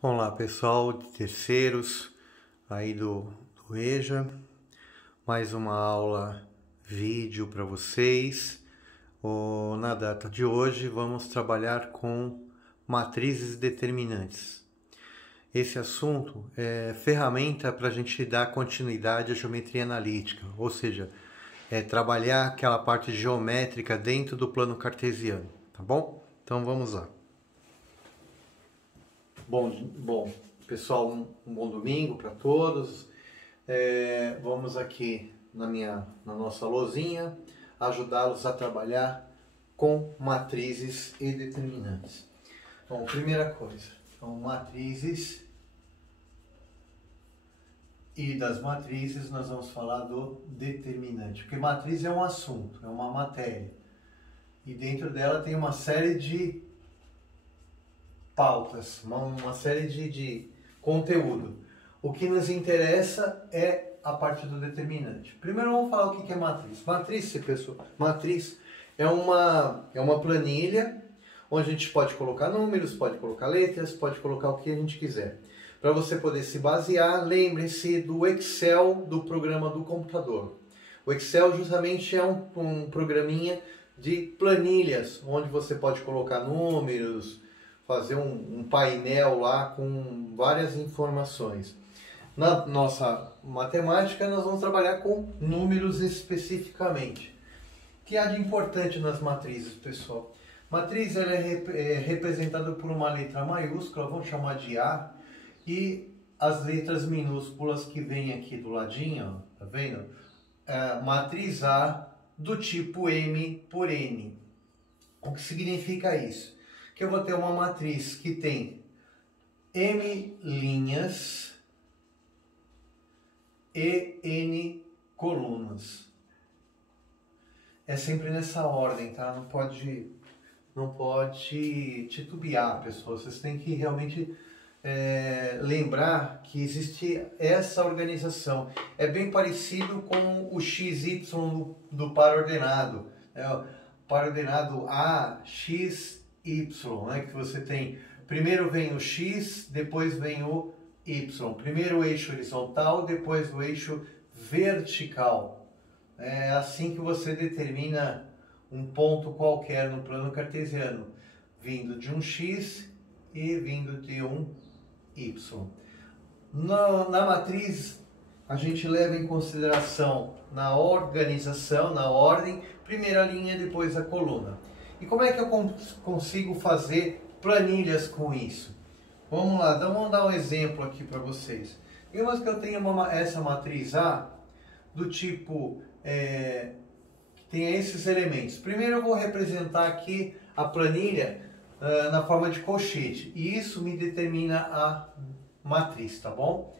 Olá pessoal de terceiros aí do EJA, mais uma aula vídeo para vocês. Na data de hoje vamos trabalhar com matrizes determinantes. Esse assunto é ferramenta para a gente dar continuidade à geometria analítica, ou seja, trabalhar aquela parte geométrica dentro do plano cartesiano, tá bom? Então vamos lá. Bom, pessoal, um bom domingo para todos. Vamos aqui na nossa lousinha ajudá-los a trabalhar com matrizes e determinantes. Bom, primeira coisa, então matrizes, e das matrizes nós vamos falar do determinante, porque matriz é um assunto, é uma matéria, e dentro dela tem uma série de pautas, uma série de conteúdo. O que nos interessa é a parte do determinante. Primeiro vamos falar o que é matriz. Matriz é uma planilha onde a gente pode colocar números, pode colocar letras, pode colocar o que a gente quiser. Para você poder se basear, lembre-se do Excel, do programa do computador. O Excel justamente é um programinha de planilhas, onde você pode colocar números, fazer um painel lá com várias informações. Na nossa matemática, nós vamos trabalhar com números especificamente. O que há de importante nas matrizes, pessoal? Matriz ela é representada por uma letra maiúscula, vamos chamar de A, e as letras minúsculas que vêm aqui do ladinho, ó, tá vendo? Matriz A do tipo M por N. O que significa isso? Que eu vou ter uma matriz que tem M linhas e N colunas. É sempre nessa ordem, tá? Não pode titubear, pessoal. Vocês têm que realmente lembrar que existe essa organização. É bem parecido com o XY do par ordenado. O par ordenado A, X, Y, né? Que você tem, primeiro vem o X, depois vem o Y. Primeiro o eixo horizontal, depois o eixo vertical. É assim que você determina um ponto qualquer no plano cartesiano, vindo de um X e vindo de um Y. Na matriz, a gente leva em consideração na organização, na ordem, primeira linha, depois a coluna. E como é que eu consigo fazer planilhas com isso? Vamos lá, vamos dar um exemplo aqui para vocês. Digamos que eu tenho essa matriz A do tipo que tem esses elementos. Primeiro eu vou representar aqui a planilha na forma de colchete, e isso me determina a matriz, tá bom?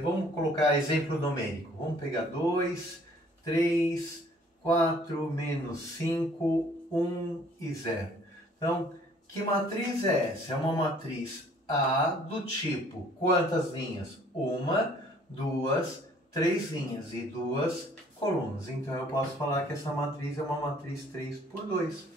Vamos colocar exemplo numérico. Vamos pegar 2, 3, 4, menos 5, 1 e 0. Então, que matriz é essa? É uma matriz A do tipo, quantas linhas? 1, 2, 3 linhas e 2 colunas. Então, eu posso falar que essa matriz é uma matriz 3 por 2,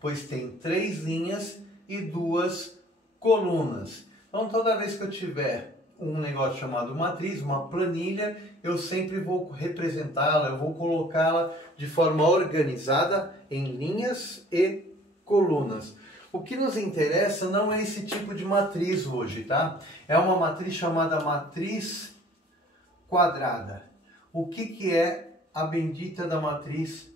pois tem 3 linhas e 2 colunas. Então, toda vez que eu tiver um negócio chamado matriz, uma planilha, eu sempre vou representá-la, eu vou colocá-la de forma organizada em linhas e colunas. O que nos interessa não é esse tipo de matriz hoje, tá? É uma matriz chamada matriz quadrada. O que é a bendita da matriz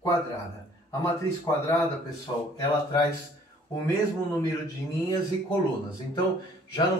quadrada? A matriz quadrada, pessoal, ela traz o mesmo número de linhas e colunas. Então, já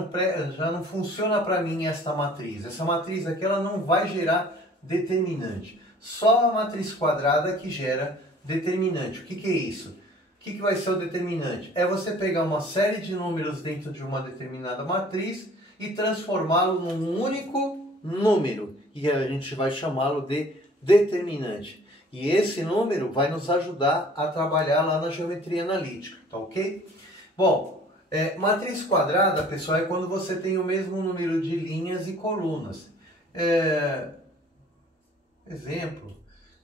não funciona para mim esta matriz. Essa matriz aqui ela não vai gerar determinante. Só a matriz quadrada que gera determinante. O que é isso? O que vai ser o determinante? É você pegar uma série de números dentro de uma determinada matriz e transformá-lo num único número. E a gente vai chamá-lo de determinante. E esse número vai nos ajudar a trabalhar lá na geometria analítica, tá ok? Bom, matriz quadrada, pessoal, é quando você tem o mesmo número de linhas e colunas. Exemplo,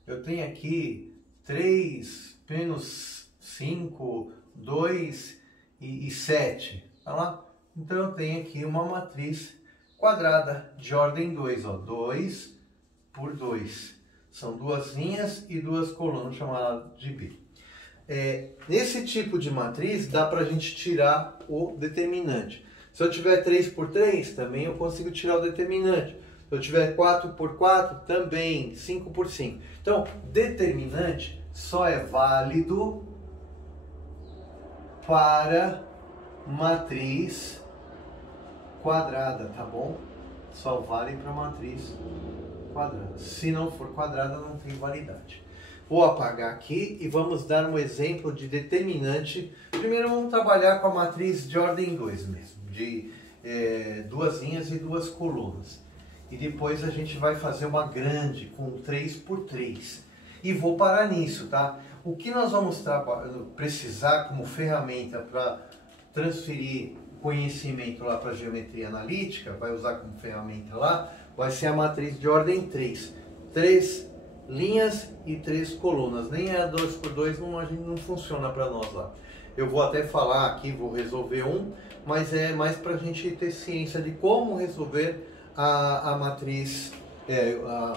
eu tenho aqui 3 menos 5, 2 e 7. Tá lá? Então eu tenho aqui uma matriz quadrada de ordem 2, ó, 2 por 2. São duas linhas e duas colunas, chamadas de B. Nesse tipo de matriz, dá para a gente tirar o determinante. Se eu tiver 3 por 3, também eu consigo tirar o determinante. Se eu tiver 4 por 4, também. 5 por 5. Então, determinante só é válido para matriz quadrada, tá bom? Só vale para matriz quadrada. Se não for quadrada, não tem validade. Vou apagar aqui e vamos dar um exemplo de determinante. Primeiro vamos trabalhar com a matriz de ordem 2 mesmo, de duas linhas e duas colunas. E depois a gente vai fazer uma grande com 3 por 3. E vou parar nisso, tá? O que nós vamos precisar como ferramenta para transferir conhecimento lá para a geometria analítica, vai usar como ferramenta lá, vai ser a matriz de ordem 3. 3 linhas e 3 colunas. Nem a 2 por 2 não funciona para nós lá. Eu vou até falar aqui, vou resolver um, mas é mais para a gente ter ciência de como resolver a matriz,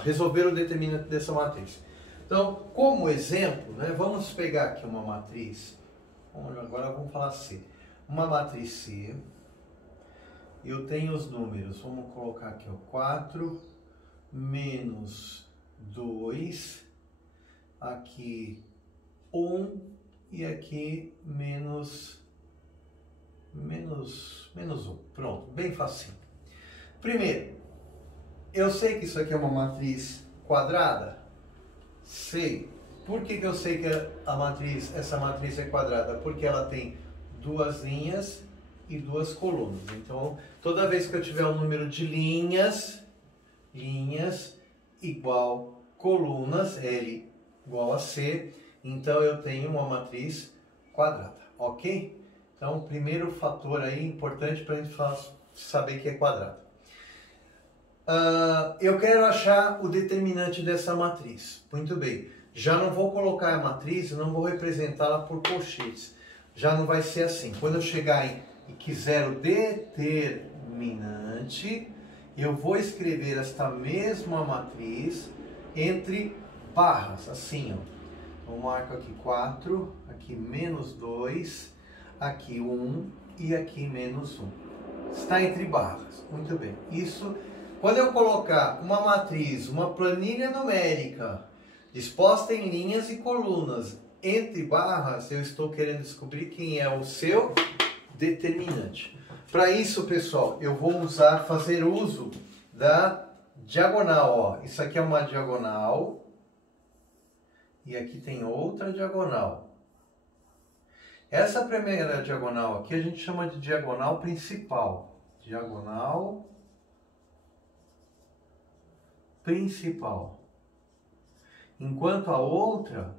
resolver o determinante dessa matriz. Então, como exemplo, né, vamos pegar aqui uma matriz, agora vamos falar C. Uma matriz C, eu tenho os números, vamos colocar aqui ó, 4 menos 2, aqui 1 e aqui menos 1. Pronto, bem facinho. Primeiro, eu sei que isso aqui é uma matriz quadrada? Sei. Por que eu sei que essa matriz é quadrada? Porque ela tem duas linhas e duas colunas. Então, toda vez que eu tiver um número de linhas igual colunas, L igual a C, então eu tenho uma matriz quadrada, ok? Então, o primeiro fator aí importante para a gente saber que é quadrada. Eu quero achar o determinante dessa matriz. Muito bem. Já não vou colocar a matriz, não vou representá-la por colchetes. Já não vai ser assim. Quando eu chegar e quiser o determinante, eu vou escrever esta mesma matriz entre barras, assim, ó. Então, marco aqui 4, aqui menos 2, aqui 1 e aqui menos 1. Está entre barras. Muito bem. Isso, quando eu colocar uma matriz, uma planilha numérica, disposta em linhas e colunas, entre barras, eu estou querendo descobrir quem é o seu determinante. Para isso, pessoal, eu vou fazer uso da diagonal. Ó. Isso aqui é uma diagonal e aqui tem outra diagonal. Essa primeira diagonal aqui a gente chama de diagonal principal. Diagonal principal. Enquanto a outra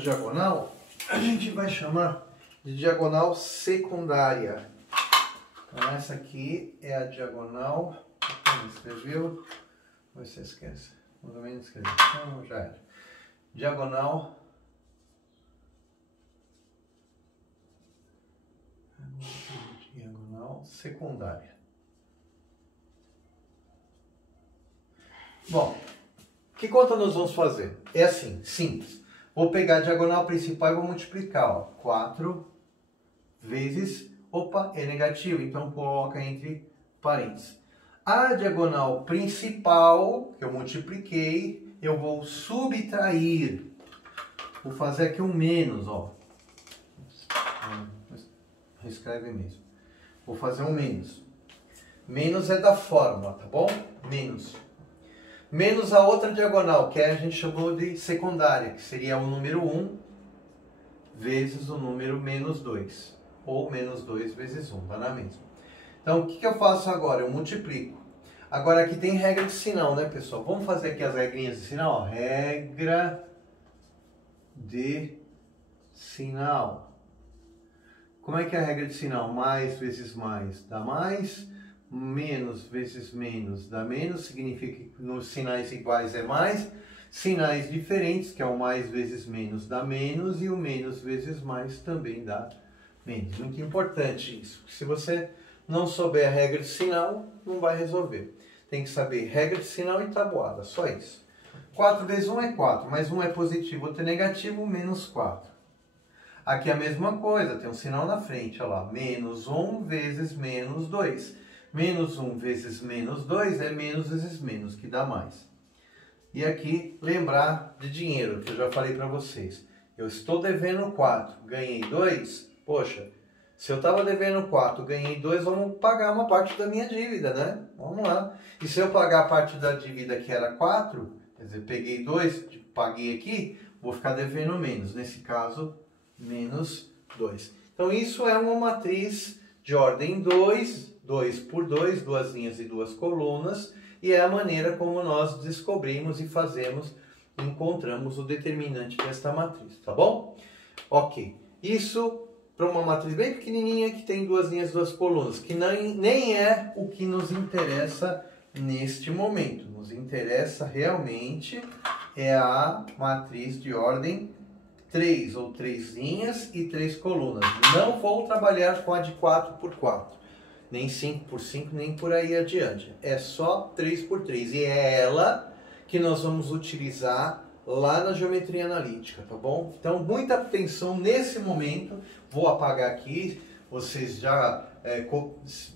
diagonal, a gente vai chamar de diagonal secundária. Então, essa aqui é a diagonal. Quem escreveu? Você esquece. Mais ou menos escreveu. Não, já era. Diagonal secundária. Bom, que conta nós vamos fazer? É assim, simples. Vou pegar a diagonal principal e vou multiplicar. Ó, 4 vezes... Opa, é negativo, então coloca entre parênteses. A diagonal principal, que eu multipliquei, eu vou subtrair. Vou fazer aqui um menos, ó. Escreve mesmo. Vou fazer um menos. Menos é da fórmula, tá bom? Menos. Menos a outra diagonal, que a gente chamou de secundária, que seria o número 1 vezes o número menos 2. Ou menos 2 vezes 1, vai na mesma. Então, o que eu faço agora? Eu multiplico. Agora, aqui tem regra de sinal, né, pessoal? Vamos fazer aqui as regrinhas de sinal. Ó. Regra de sinal. Como é que é a regra de sinal? Mais vezes mais dá mais. Menos vezes menos dá menos. Significa que nos sinais iguais é mais. Sinais diferentes, que é o mais vezes menos dá menos. E o menos vezes mais também dá menos. Muito importante isso. Se você não souber a regra de sinal, não vai resolver. Tem que saber regra de sinal e tabuada, só isso. 4 vezes 1 é 4, mas 1 é positivo, outro é negativo, menos 4. Aqui é a mesma coisa, tem um sinal na frente, olha lá, menos 1 vezes menos 2. Menos 1 vezes menos 2 é menos vezes menos, que dá mais. E aqui, lembrar de dinheiro, que eu já falei para vocês. Eu estou devendo 4, ganhei 2, poxa, se eu estava devendo 4, ganhei 2, vamos pagar uma parte da minha dívida, né? Vamos lá. E se eu pagar a parte da dívida que era 4, quer dizer, peguei 2, paguei aqui, vou ficar devendo menos. Nesse caso, menos 2. Então, isso é uma matriz de ordem 2, 2 por 2, duas linhas e duas colunas, e é a maneira como nós descobrimos e fazemos, encontramos o determinante desta matriz, tá bom? Ok, isso para uma matriz bem pequenininha que tem duas linhas e duas colunas, que nem é o que nos interessa neste momento. Nos interessa realmente é a matriz de ordem 3, ou 3 linhas e 3 colunas. Não vou trabalhar com a de 4 por 4. Nem 5 por 5, nem por aí adiante. É só 3 por 3. E é ela que nós vamos utilizar lá na geometria analítica, tá bom? Então, muita atenção nesse momento. Vou apagar aqui. Vocês já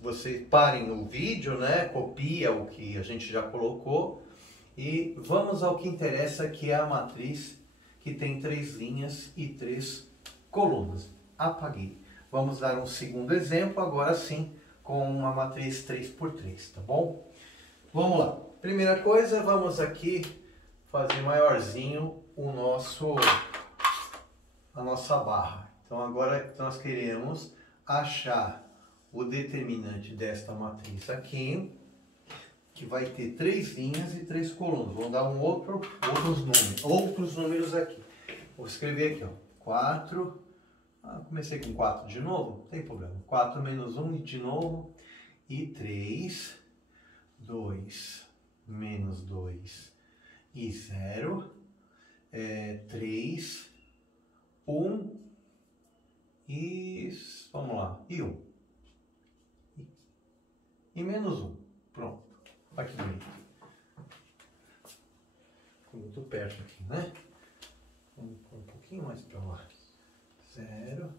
vocês parem o vídeo, né? Copia o que a gente já colocou. E vamos ao que interessa, que é a matriz que tem 3 linhas e 3 colunas. Apaguei. Vamos dar um segundo exemplo, agora sim, com uma matriz 3 por 3, tá bom? Vamos lá. Primeira coisa, vamos aqui fazer maiorzinho a nossa barra. Então agora nós queremos achar o determinante desta matriz aqui, que vai ter 3 linhas e 3 colunas. Vou dar outros números aqui. Vou escrever aqui, ó, 4. Comecei com 4 de novo, não tem problema. 4 menos 1 e de novo. E 3, 2, menos 2 e 0. 3, 1 e, vamos lá, e 1. E menos 1. Pronto. Olha que bonito. Ficou muito perto aqui, né? Vamos pôr um pouquinho mais para lá. 0,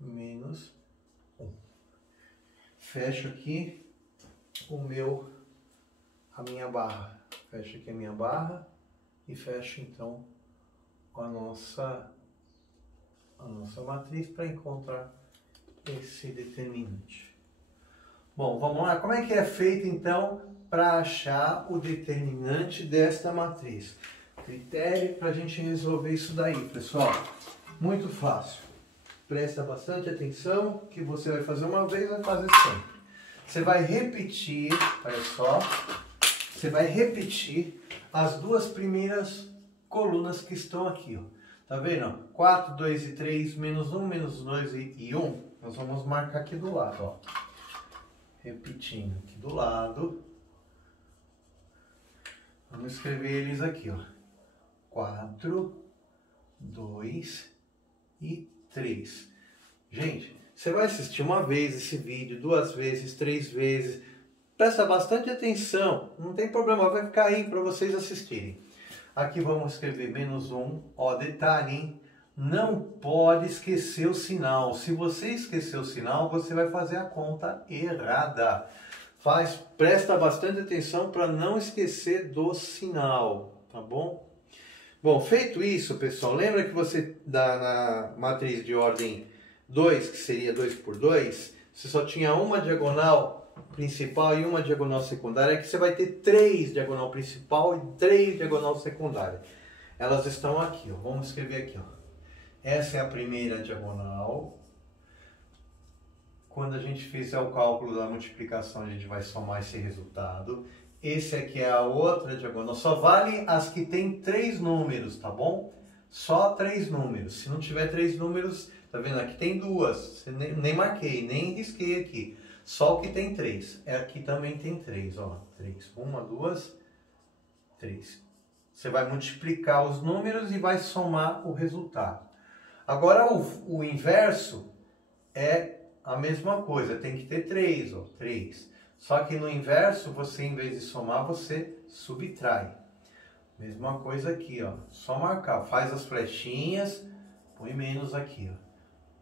menos 1. Fecho aqui a minha barra. Fecho aqui a minha barra e fecho então a nossa matriz para encontrar esse determinante. Bom, vamos lá. Como é que é feito então para achar o determinante desta matriz? Critério para a gente resolver isso daí, pessoal. Muito fácil. Presta bastante atenção, que você vai fazer uma vez, vai fazer sempre. Você vai repetir, olha só, você vai repetir as duas primeiras colunas que estão aqui, ó. Tá vendo? 4, 2 e 3, menos 1, menos 2 e 1. Nós vamos marcar aqui do lado, ó. Repetindo aqui do lado. Vamos escrever eles aqui, ó. 4, 2 e 3. Gente, você vai assistir uma vez esse vídeo, 2 vezes, 3 vezes. Presta bastante atenção, não tem problema, vai ficar aí para vocês assistirem. Aqui vamos escrever menos 1. Ó, detalhe, hein? Não pode esquecer o sinal. Se você esquecer o sinal, você vai fazer a conta errada. Presta bastante atenção para não esquecer do sinal, tá bom? Bom, feito isso, pessoal, lembra que você dá na matriz de ordem 2, que seria 2 por 2, você só tinha uma diagonal principal e uma diagonal secundária, aqui você vai ter 3 diagonal principal e 3 diagonal secundária. Elas estão aqui, ó. Vamos escrever aqui, ó. Essa é a primeira diagonal. Quando a gente fizer o cálculo da multiplicação, a gente vai somar esse resultado. Esse aqui é a outra diagonal. Só vale as que tem 3 números, tá bom? Só 3 números. Se não tiver 3 números, tá vendo? Aqui tem 2. Nem marquei, nem risquei aqui. Só o que tem 3. Aqui também tem 3, ó. 3. 1, 2, 3. Você vai multiplicar os números e vai somar o resultado. Agora o inverso é a mesma coisa, tem que ter 3, ó, 3. Só que no inverso, você em vez de somar, você subtrai. Mesma coisa aqui, ó, só marcar, faz as flechinhas, põe menos aqui, ó.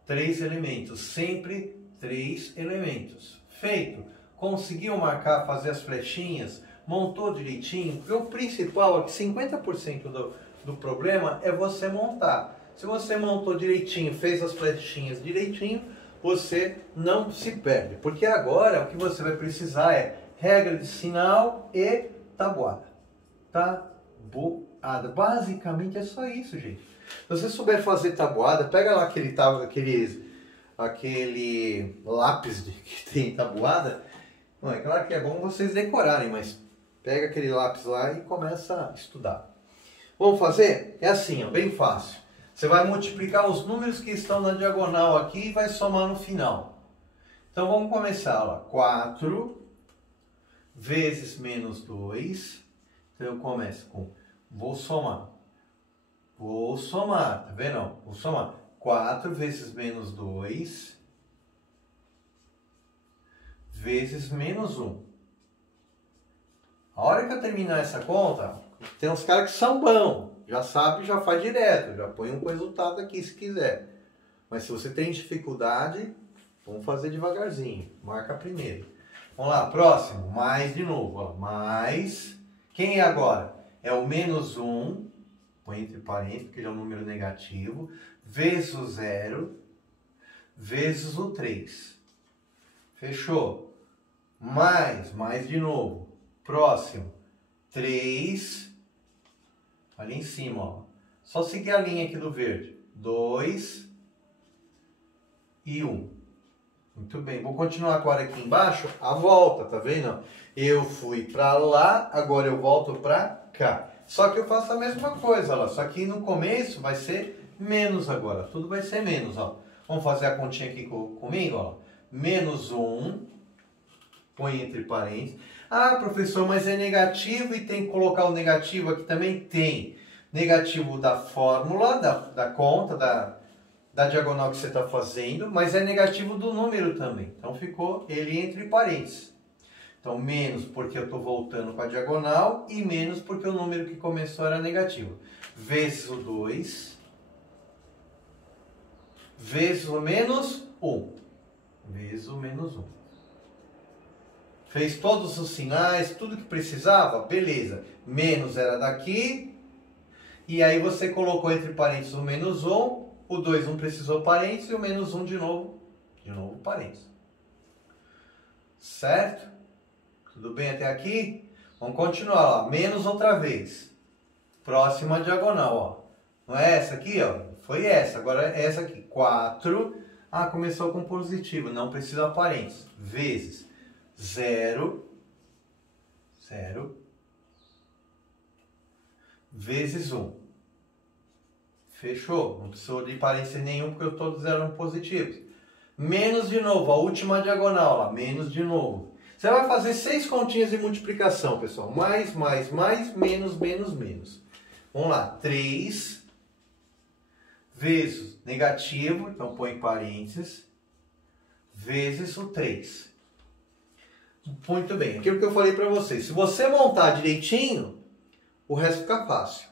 3 elementos, sempre 3 elementos. Feito. Conseguiu marcar, fazer as flechinhas, montou direitinho, porque o principal é que 50% do problema é você montar. Se você montou direitinho, fez as flechinhas direitinho, você não se perde. Porque agora o que você vai precisar é regra de sinal e tabuada. Tabuada. Basicamente é só isso, gente. Se você souber fazer tabuada, pega lá aquele lápis que tem tabuada. Não, é claro que é bom vocês decorarem, mas pega aquele lápis lá e começa a estudar. Vamos fazer? É assim, ó, bem fácil. Você vai multiplicar os números que estão na diagonal aqui e vai somar no final. Então vamos começar lá. 4 vezes menos 2. Então eu começo com... Vou somar, tá vendo? Vou somar. 4 vezes menos 2 vezes menos 1. A hora que eu terminar essa conta, tem uns caras que são bons. Já sabe, já faz direto. Já põe um resultado aqui se quiser. Mas se você tem dificuldade, vamos fazer devagarzinho. Marca primeiro. Vamos lá, próximo. Mais de novo. Ó. Mais. Quem é agora? É o menos 1. Põe entre parênteses, porque ele é um número negativo. Vezes o 0. Vezes o 3. Fechou? Mais de novo. Próximo. 3. Ali em cima, ó. Só seguir a linha aqui do verde. 2 e 1. Muito bem. Vou continuar agora aqui embaixo. A volta, tá vendo? Eu fui para lá, agora eu volto para cá. Só que eu faço a mesma coisa, ó. Só que no começo vai ser menos agora. Tudo vai ser menos, ó. Vamos fazer a continha aqui comigo, ó. Menos 1. Põe entre parênteses. Ah, professor, mas é negativo e tem que colocar o negativo aqui também? Tem. Negativo da fórmula, da conta, da diagonal que você está fazendo, mas é negativo do número também. Então ficou ele entre parênteses. Então, menos porque eu estou voltando com a diagonal e menos porque o número que começou era negativo. Vezes o 2. Vezes o menos 1. Vezes o menos 1. Fez todos os sinais, tudo que precisava? Beleza. Menos era daqui. E aí você colocou entre parênteses o menos 1. O 2 não precisou parênteses. E o menos 1 de novo. De novo parênteses. Certo? Tudo bem até aqui? Vamos continuar lá. Menos outra vez. Próxima diagonal, ó. Não é essa aqui, ó? Foi essa. Agora é essa aqui. 4. Ah, começou com positivo. Não precisa parênteses. Vezes 0, vezes 1. Fechou? Não precisou de parênteses nenhum, porque todos eram positivos. Menos de novo, a última diagonal lá. Menos de novo. Você vai fazer 6 continhas de multiplicação, pessoal. Mais, menos, menos. Vamos lá. 3 vezes negativo, então põe parênteses, vezes o 3. Muito bem, aquilo que eu falei para vocês. Se você montar direitinho, o resto fica fácil.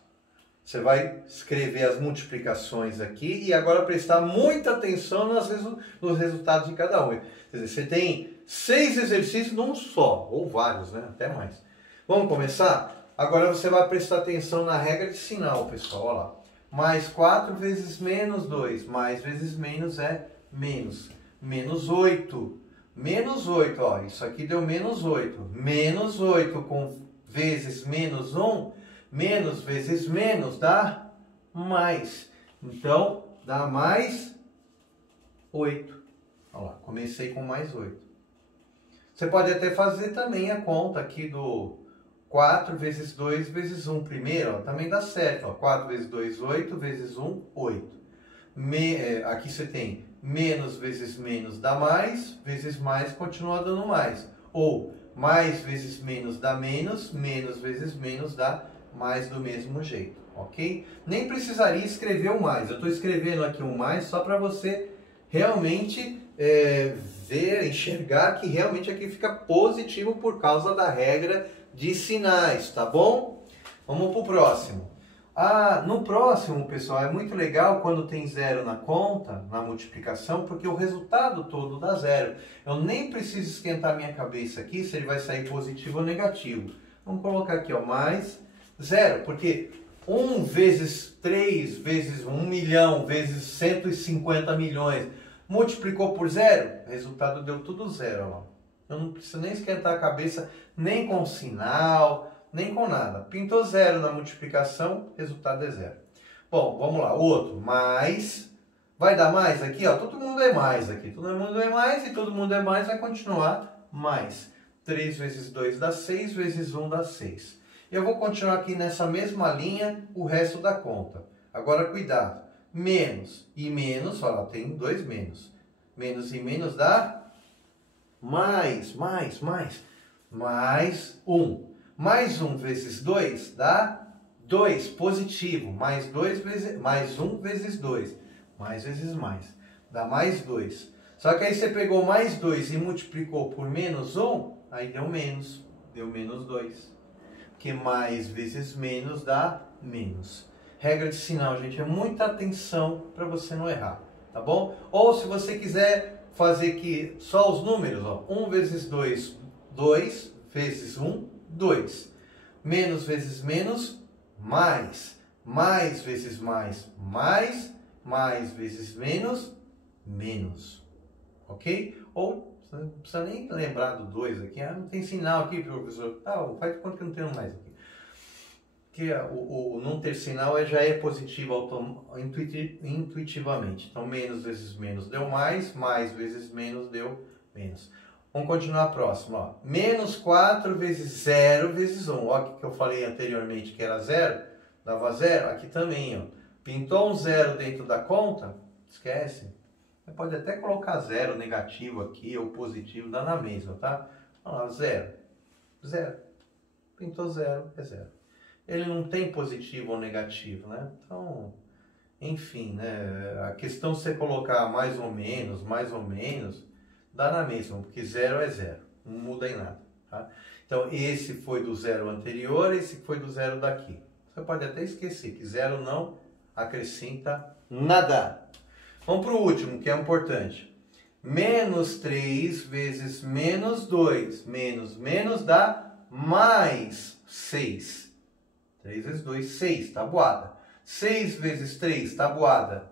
Você vai escrever as multiplicações aqui e agora prestar muita atenção nos resultados de cada um. Quer dizer, você tem 6 exercícios num só, ou vários, né? Até mais. Vamos começar? Agora você vai prestar atenção na regra de sinal, pessoal. Olha lá. Mais 4 vezes menos 2. Mais vezes menos é menos. Menos 8. Menos 8, ó, isso aqui deu menos 8. Menos 8 vezes menos 1, menos vezes menos dá mais. Então, dá mais 8. Olha lá, comecei com mais 8. Você pode até fazer também a conta aqui do 4 vezes 2 vezes 1 primeiro, ó, também dá certo. Ó, 4 vezes 2, 8, vezes 1, 8. Aqui você tem menos vezes menos dá mais, vezes mais continua dando mais. Ou mais vezes menos dá menos vezes menos dá mais do mesmo jeito, ok? Nem precisaria escrever o mais. Eu estou escrevendo aqui um mais só para você realmente ver, enxergar que realmente aqui fica positivo por causa da regra de sinais, tá bom? Vamos para o próximo. No próximo, pessoal, é muito legal quando tem zero na conta, na multiplicação, porque o resultado todo dá zero. Eu nem preciso esquentar minha cabeça aqui se ele vai sair positivo ou negativo. Vamos colocar aqui, ó, mais zero, porque 1 vezes 3 vezes 1 milhão vezes 150 milhões multiplicou por zero, o resultado deu tudo zero, ó. Eu não preciso nem esquentar a cabeça, nem com sinal, nem com nada. Pintou zero na multiplicação, resultado é zero. Bom, vamos lá. Outro, mais. Vai dar mais aqui, ó. Todo mundo é mais aqui. Todo mundo é mais e todo mundo é mais, vai continuar mais. 3 vezes 2 dá 6, vezes 1 dá 6. Eu vou continuar aqui nessa mesma linha o resto da conta. Agora, cuidado. Menos e menos, ó, lá tem 2 menos. Menos e menos dá mais 1. Mais 1 vezes 2 dá 2, positivo. Mais 2 vezes, mais 1 vezes 2. Mais vezes mais. Dá mais 2. Só que aí você pegou mais 2 e multiplicou por menos 1, aí deu menos. Deu menos 2. Porque mais vezes menos dá menos. Regra de sinal, gente, é muita atenção para você não errar, tá bom? Ou se você quiser fazer aqui só os números, ó, 1 vezes 2, 2 vezes 1, 2. Menos vezes menos, mais. Mais vezes mais, mais vezes menos, menos. Ok? Ou, você não precisa nem lembrar do 2 aqui. Não tem sinal aqui, professor. Faz de conta que não tem mais aqui. Que o não ter sinal já é positivo intuitivamente. Então, menos vezes menos deu mais vezes menos deu menos. Vamos continuar próximo. Ó. Menos 4 vezes 0 vezes 1. Olha o que eu falei anteriormente que era 0. Dava 0. Aqui também. Ó. Pintou um 0 dentro da conta? Esquece. Você pode até colocar 0 negativo aqui ou positivo, dá na mesma, tá? Olha lá, 0. 0. Pintou 0, é 0. Ele não tem positivo ou negativo, né? Então, enfim, né? A questão de você colocar mais ou menos, dá na mesma, porque 0 é 0, não muda em nada, tá? Então, esse foi do 0 anterior, esse foi do 0 daqui. Você pode até esquecer que 0 não acrescenta nada. Vamos para o último, que é importante. Menos 3 vezes menos 2, menos dá mais 6. 3 vezes 2, 6, tabuada. 6 vezes 3, tabuada.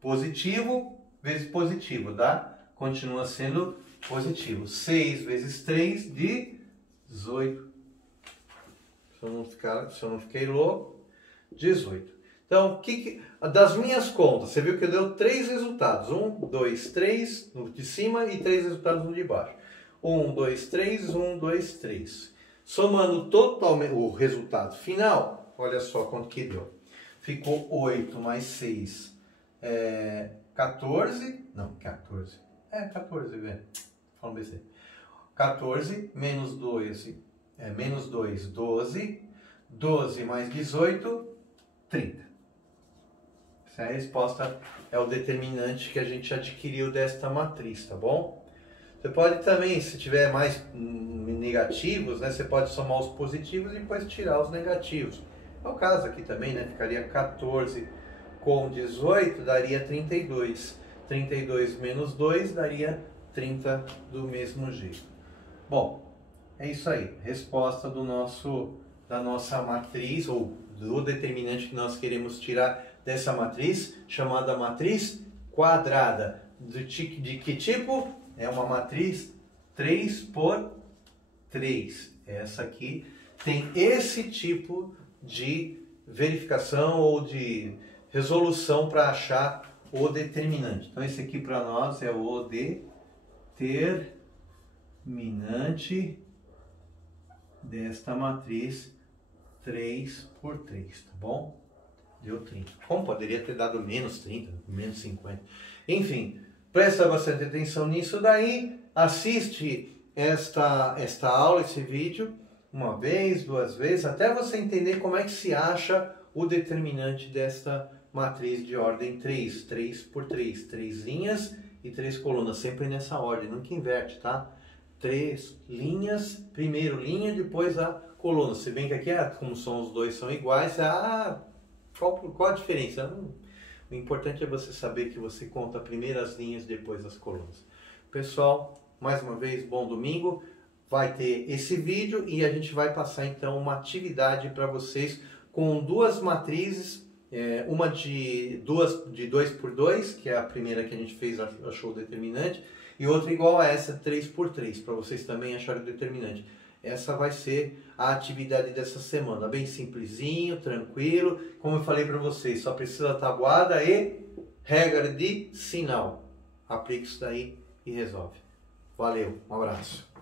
Positivo vezes positivo, dá? Continua sendo positivo. 6 vezes 3, 18. Se eu não fiquei louco, 18. Então, das minhas contas, você viu que deu 3 resultados. 1, 2, 3 no de cima e 3 resultados no de baixo. 1, 2, 3, 1, 2, 3. Somando totalmente o resultado final, olha só quanto que deu. Ficou 8 mais 6, 14. Não, 14. 14, velho. Falando besteira. 14 menos 2, menos 2, 12. 12 mais 18, 30. Essa é a resposta, é o determinante que a gente adquiriu desta matriz, tá bom? Você pode também, se tiver mais negativos, né, você pode somar os positivos e depois tirar os negativos. É o caso aqui também, né? Ficaria 14 com 18, daria 32. 32 menos 2 daria 30 do mesmo jeito. Bom, é isso aí. Resposta da nossa matriz, ou do determinante que nós queremos tirar dessa matriz, chamada matriz quadrada. De que tipo? É uma matriz 3 por 3. Essa aqui tem esse tipo de verificação ou de resolução para achar o determinante. Então, esse aqui para nós é o determinante desta matriz 3 por 3, tá bom? Deu 30. Como poderia ter dado menos 30, menos 50. Enfim, presta bastante atenção nisso daí, assiste esta aula, esse vídeo, uma vez, 2 vezes, até você entender como é que se acha o determinante desta matriz de ordem 3, 3 por 3, 3 linhas e 3 colunas, sempre nessa ordem, nunca inverte, tá? 3 linhas, primeiro linha, depois a coluna. Se bem que aqui, como são os dois são iguais, qual a diferença? O importante é você saber que você conta primeiro as linhas, depois as colunas. Pessoal, mais uma vez, bom domingo. Vai ter esse vídeo e a gente vai passar então uma atividade para vocês com 2 matrizes, uma de 2x2, que é a primeira que a gente fez, achou o determinante, e outra igual a essa, 3x3, para vocês também acharem o determinante. Essa vai ser a atividade dessa semana, bem simplesinho, tranquilo. Como eu falei para vocês, só precisa tabuada e regra de sinal. Aplique isso daí e resolve. Valeu, um abraço.